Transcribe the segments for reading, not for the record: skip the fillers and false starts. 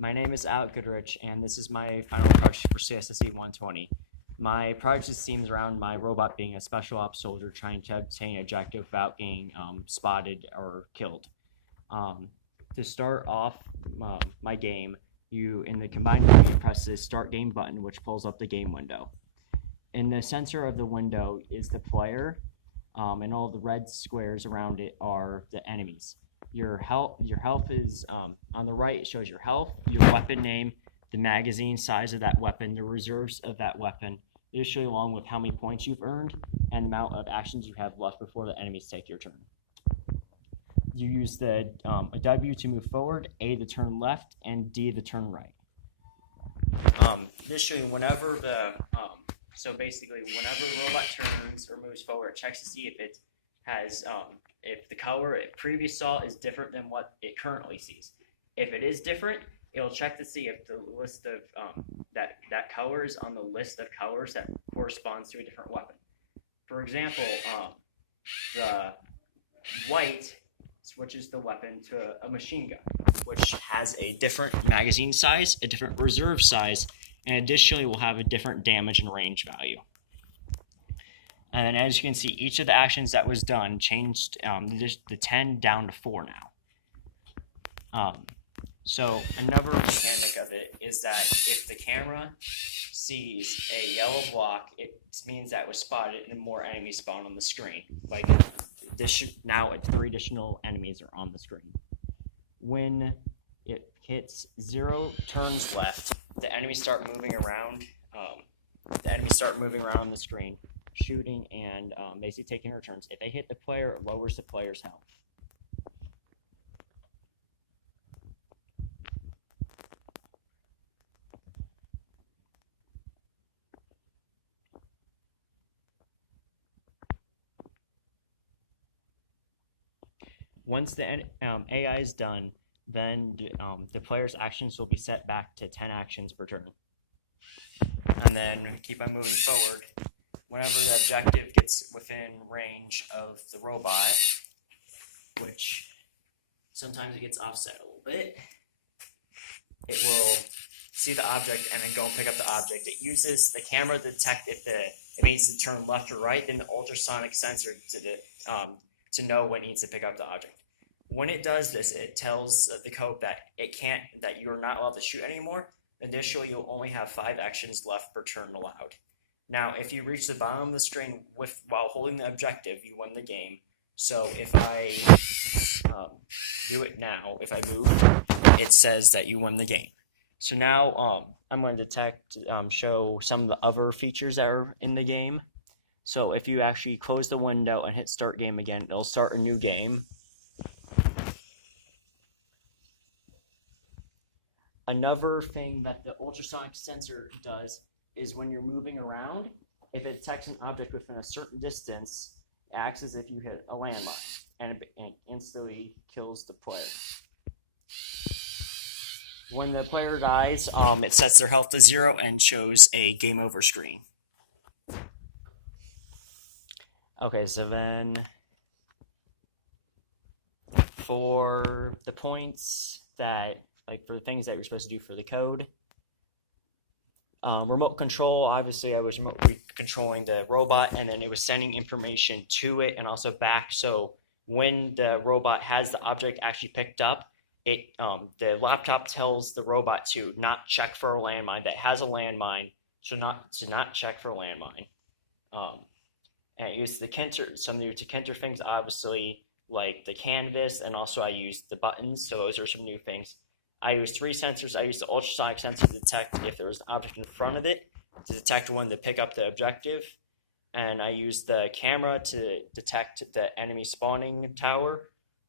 My name is Alec Goodrich, and this is my final project for CSSE 120. My project themes around my robot being a special ops soldier trying to obtain an objective without getting spotted or killed. To start off my game, in the combined menu, you press the Start Game button, which pulls up the game window. In the center of the window is the player, and all the red squares around it are the enemies. Your health is on the right. It shows your health, your weapon name, the magazine size of that weapon, the reserves of that weapon, usually along with how many points you've earned and the amount of actions you have left before the enemies take your turn. You use the W to move forward, A to turn left, and D to turn right. Additionally, whenever the robot turns or moves forward, it checks to see if it has if the color it previously saw is different than what it currently sees. If it is different, it'll check to see if the list of that color is on the list of colors that corresponds to a different weapon. For example, the white switches the weapon to a machine gun, which has a different magazine size, a different reserve size, and additionally will have a different damage and range value. And then as you can see, each of the actions that was done changed the 10 down to 4 now. So another mechanic of it is that if the camera sees a yellow block, it means that was spotted and more enemies spawn on the screen. Like now 3 additional enemies are on the screen. When it hits 0 turns left, the enemies start moving around. The screen, shooting and basically taking their turns. If they hit the player, it lowers the player's health. Once the AI is done, then the player's actions will be set back to 10 actions per turn. And then keep on moving forward. Whenever the objective gets within range of the robot, which sometimes it gets offset a little bit, it will see the object and then go and pick up the object. It uses the camera to detect if it needs to turn left or right, then the ultrasonic sensor to know when it needs to pick up the object. When it does this, it tells the code that that you're not allowed to shoot anymore. Additionally, you'll only have 5 actions left per turn allowed. Now, if you reach the bottom of the screen while holding the objective, you win the game. So if I do it now, if I move, it says that you win the game. So now I'm going to show some of the other features that are in the game. So if you actually close the window and hit Start Game again, it'll start a new game. Another thing that the ultrasonic sensor does is when you're moving around, if it detects an object within a certain distance, it acts as if you hit a landmine, and it instantly kills the player. When the player dies, it sets their health to 0 and shows a game over screen. Okay, so then for the points for the things that you're supposed to do for the code, remote control, obviously I was remotely controlling the robot, and then it was sending information to it and also back. So when the robot has the object actually picked up, the laptop tells the robot to not check for a landmine. That has a landmine, so not check for a landmine. And I used some new Tkinter things, obviously, like the canvas, and also I used the buttons. So those are some new things. I used 3 sensors. I used the ultrasonic sensor to detect if there was an object in front of it, to detect one to pick up the objective, and I used the camera to detect the enemy spawning tower,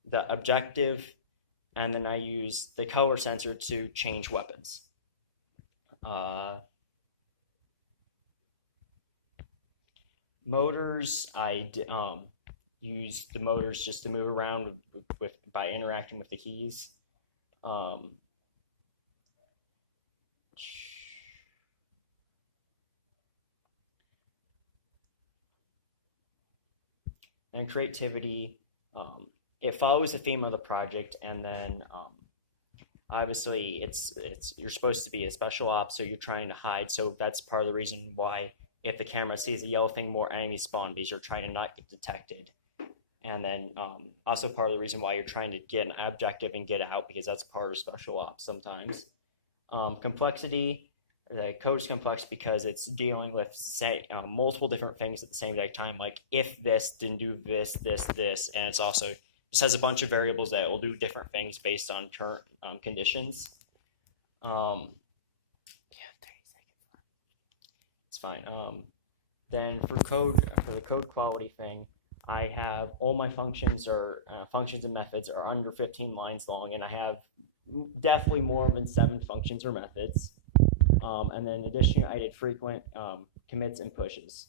the objective, and then I used the color sensor to change weapons. Motors, I used the motors just to move around by interacting with the keys. And creativity, it follows the theme of the project, and then obviously it's you're supposed to be a special ops, so you're trying to hide. So that's part of the reason why if the camera sees a yellow thing, more enemies spawn because you're trying to not get detected. And then also part of the reason why you're trying to get an objective and get out because that's part of special ops sometimes. Complexity, the code is complex because it's dealing with say multiple different things at the same time, like if this, then do this, and it's also just has a bunch of variables that will do different things based on current conditions. Yeah, 30 seconds. It's fine. Then for the code quality thing, I have all my functions or functions and methods are under 15 lines long, and I have definitely more than 7 functions or methods. And then in addition, I did frequent commits and pushes.